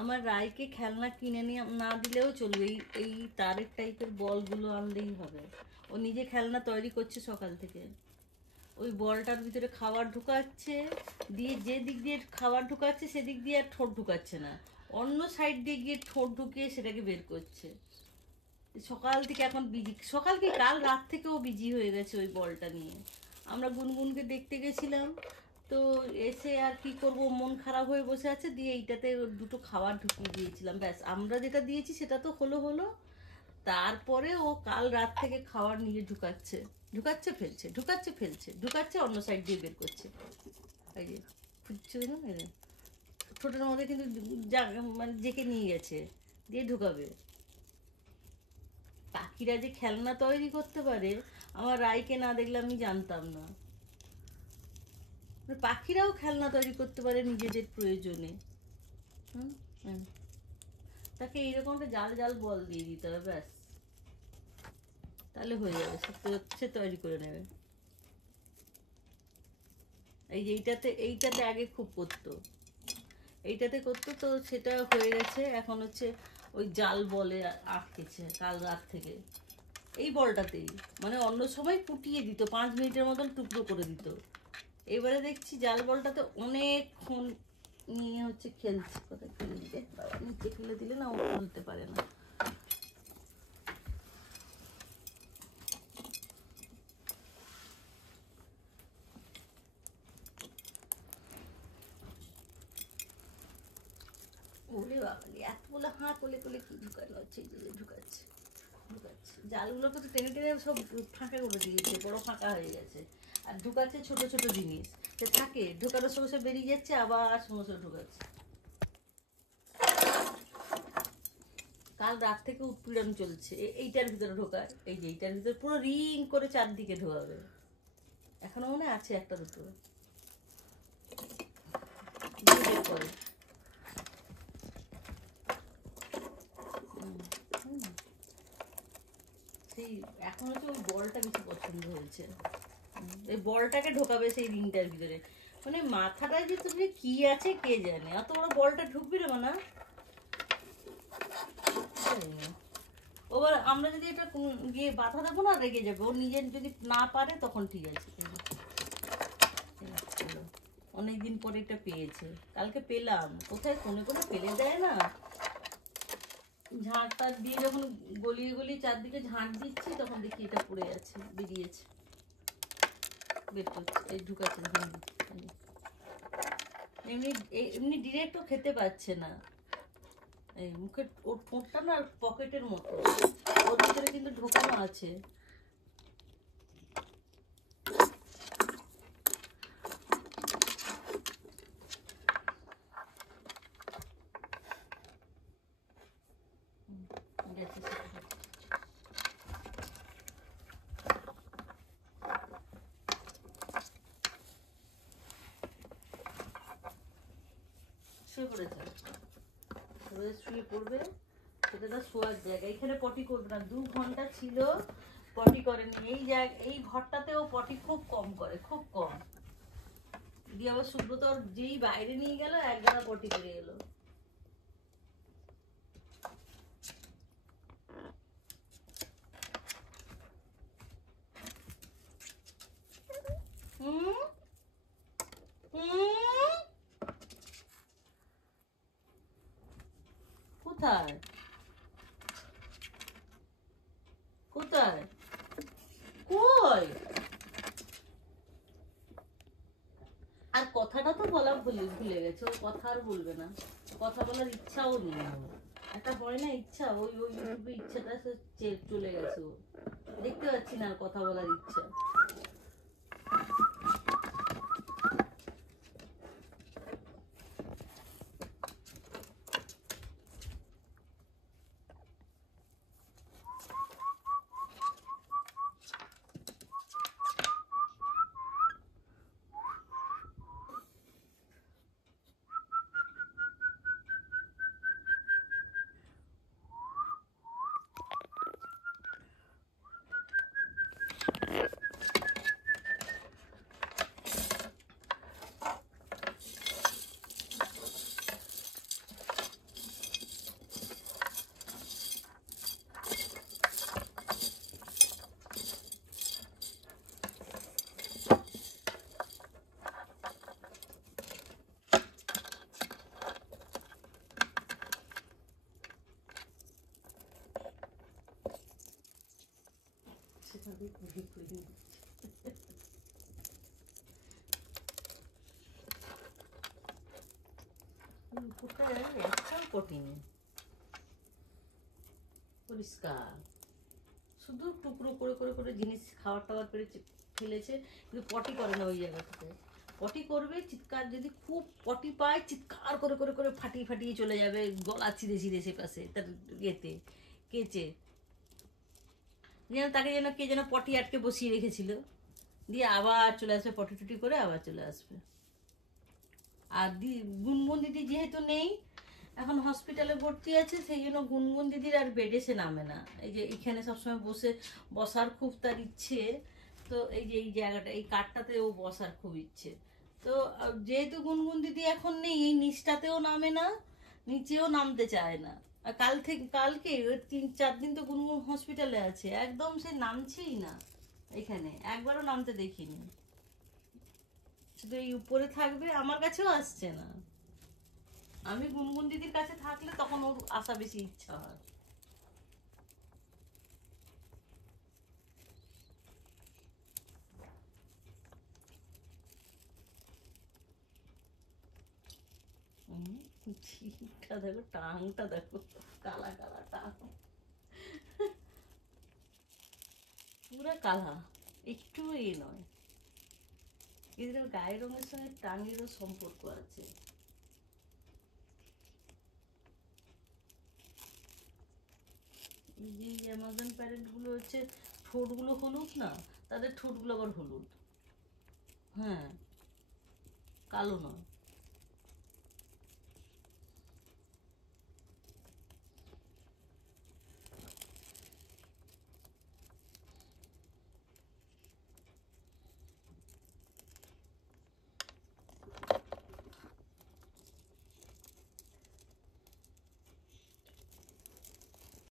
আমার রায়কে খেলনা কিনে নিয়ে না দিলেও চলবে, এই তারের টাইপের বলগুলো আনলেই হবে। ও নিজে খেলনা তৈরি করছে সকাল থেকে। ওই বলটার ভিতরে খাবার ঢুকাচ্ছে, দিয়ে যে দিক দিয়ে খাবার ঢুকাচ্ছে সেদিক দিয়ে আর ঠোঁট ঢুকাচ্ছে না, অন্য সাইড দিয়ে গিয়ে ঠোঁট ঢুকিয়ে সেটাকে বের করছে। সকাল থেকে এখন বিজি, সকাল কি কাল রাত থেকেও বিজি হয়ে গেছে ওই বলটা নিয়ে। আমরা গুনগুনকে দেখতে গেছিলাম, তো এসে আর কি করব, মন খারাপ হয়ে বসে আছে, দিয়ে এইটাতে দুটো খাবার ঢুকিয়ে দিয়েছিলাম, ব্যাস আমরা যেটা দিয়েছি সেটা তো হলো হলো। তারপরে ও কাল রাত থেকে খাবার নিয়ে ঢুকাচ্ছে, ঢুকাচ্ছে ফেলছে, ঢুকাচ্ছে ফেলছে, ঢুকাচ্ছে অন্য সাইড দিয়ে বের করছে। এই যে খুঁজছে না, এই যে ছোটোর মধ্যে কিন্তু মানে জেকে নিয়ে গেছে, দিয়ে ঢুকাবে। পাখিরা যে খেলনা তৈরি করতে পারে, আমার রায়কে না দেখলে আমি জানতাম না। পাখিরাও খেলনা তৈরি করতে পারে নিজেদের প্রয়োজনে। হুম হুম। তাকে এইরকম একটা জাল জাল বল দিয়ে দিতে হবে, ব্যাস, তাহলে হয়ে যাবে, সে তৈরি করে নেবে। এই যে এইটাতে আগে খুব করতো, এইটাতে করতো, তো সেটা হয়ে গেছে, এখন হচ্ছে ওই জাল বলে আটকেছে কাল রাত থেকে এই বলটাতেই। মানে অন্য সময় ফুটিয়ে দিত, 5 মিনিটের মতন টুকরো করে দিত, এবারে দেখছি জাল বলটাতে অনেকক্ষণ নিয়ে হচ্ছে খেলছে। কোথায় ফেলে দিলে বাবা, নিচে ফেলে দিলে না ও তুলতে পারে না। ওরে বাবালি, এতগুলো হাঁ কোলে কোলে কি ঢুকানো হচ্ছে, এই যে ঢুকাচ্ছে ঢুকাচ্ছে, জালগুলোকে তো টেনে টেনে সব ফাঁকা করে দিয়েছে, বড় ফাঁকা হয়ে গেছে। আর ঢুকাচ্ছে ছোট ছোট জিনিস, সে থাকে ঢোকানোর সঙ্গে সব বেরিয়ে যাচ্ছে, আবার সমস্যা ঢুকাচ্ছে। কাল রাত থেকে উৎপীড়ন চলছে, এইটার ভিতরে ঢোকায়, এই যে এইটার ভিতরে পুরো রিং করে চারদিকে ঢোকাবে। এখনো মনে আছে একটা দুটো করে। সেই এখন হচ্ছে ওই বলটা বেশি পছন্দ হয়েছে, এই বলটাকে ঢোকাবে সেই রিংটার ভিতরে। মানে মাথাটায় যে তুমি কি আছে কে জানে, অত বড় বলটা ঢুকবি রে না। ওবার আমরা যদি এটা গিয়ে বাধা দেবো না, রেগে যাবে, ও নিজের যদি না পারে তখন ঠিক আছে। অনেকদিন পরে এটা পেয়েছে, কালকে পেলাম, কোথায় কোনে কোনে ফেলে দেয় না, ঝাঁট টাট দিয়ে যখন গলিয়ে গলিয়ে চারদিকে ঝাঁট দিচ্ছি তখন দেখি এটা পড়ে আছে, বেরিয়েছে, বের করছে, এই ঢুকাচ্ছে। এমনি এমনি ডিরেক্টও খেতে পাচ্ছে না, এই মুখে ওর ঠোঁটটা না পকেটের মতো, ওর ভিতরে কিন্তু ঢোকানো আছে। শুয়ে পড়েছে, শুয়ে পড়বে, সেটা তার শোয়ার জায়গা, এখানে পটি করবে না, 2 ঘন্টা ছিল পটি করেনি, এই জায়গা এই ঘরটাতেও পটি খুব কম করে, খুব কম। দিয়ে আবার সুব্রত যেই বাইরে নিয়ে গেল একগাদা পটি করে এলো। হুম হুম, কোথায় কোথায় কই, আর কথাটা তো বলা ভুলে গেছে, ওর কথা আর বলবে না, কথা বলার ইচ্ছাও নেই। একটা হয় না ইচ্ছা, ওই ওই ইউটিউবে ইচ্ছাটা চলে গেছে, ও দেখতে পাচ্ছি না আর কথা বলার ইচ্ছা। একটাও পটি নেই, পরিষ্কার, শুধু টুকরো করে করে করে জিনিস খাবার টাবার করে ফেলেছে, কিন্তু পটি করে না ওই জায়গাটাতে। পটি করবে চিৎকার, যদি খুব পটি পায় চিৎকার করে করে করে ফাটিয়ে ফাটিয়ে চলে যাবে, গলা চিরে চিরে সে পাশে তার ইয়েতে কেচে, যেন তাকে যেন কে যেন পটি আটকে বসিয়ে রেখেছিল, দিয়ে আবার চলে আসবে পটি টুটি করে আবার চলে আসবে। আর গুনগুন দিদি যেহেতু নেই, এখন হসপিটালে ভর্তি আছে, সেই জন্য গুনগুন দিদির আর বেডে সে নামে না। এই যে এখানে সবসময় বসার খুব তার ইচ্ছে, তো এই যে এই জায়গাটা এই কাঠটাতে ও বসার খুব ইচ্ছে। তো যেহেতু গুনগুন দিদি এখন নেই, এই নিচটাতেও নামে না, নিচেও নামতে চায় না। আর কালকে ওই 3-4 দিন তো গুনগুন হসপিটালে আছে, একদম সে নামছেই না, এখানে একবারও নামতে দেখিনি, শুধু এই উপরে থাকবে, আমার কাছেও আসছে না। আমি গুনগুন দিদির কাছে থাকলে তখন ওর আসা বেশি ইচ্ছা হয়। জিভটা দেখো, টাংটা দেখো, কালা কালা টাং, পুরা কালা, একটু নয়। এদের গায়ের রঙের সঙ্গে টাঙেরও সম্পর্ক আছে। এই যে অ্যামাজন প্যারেন্ট গুলো হচ্ছে ঠোঁটগুলো হলুদ না, তাদের ঠোঁটগুলো আবার হলুদ, হ্যাঁ, কালো নয়।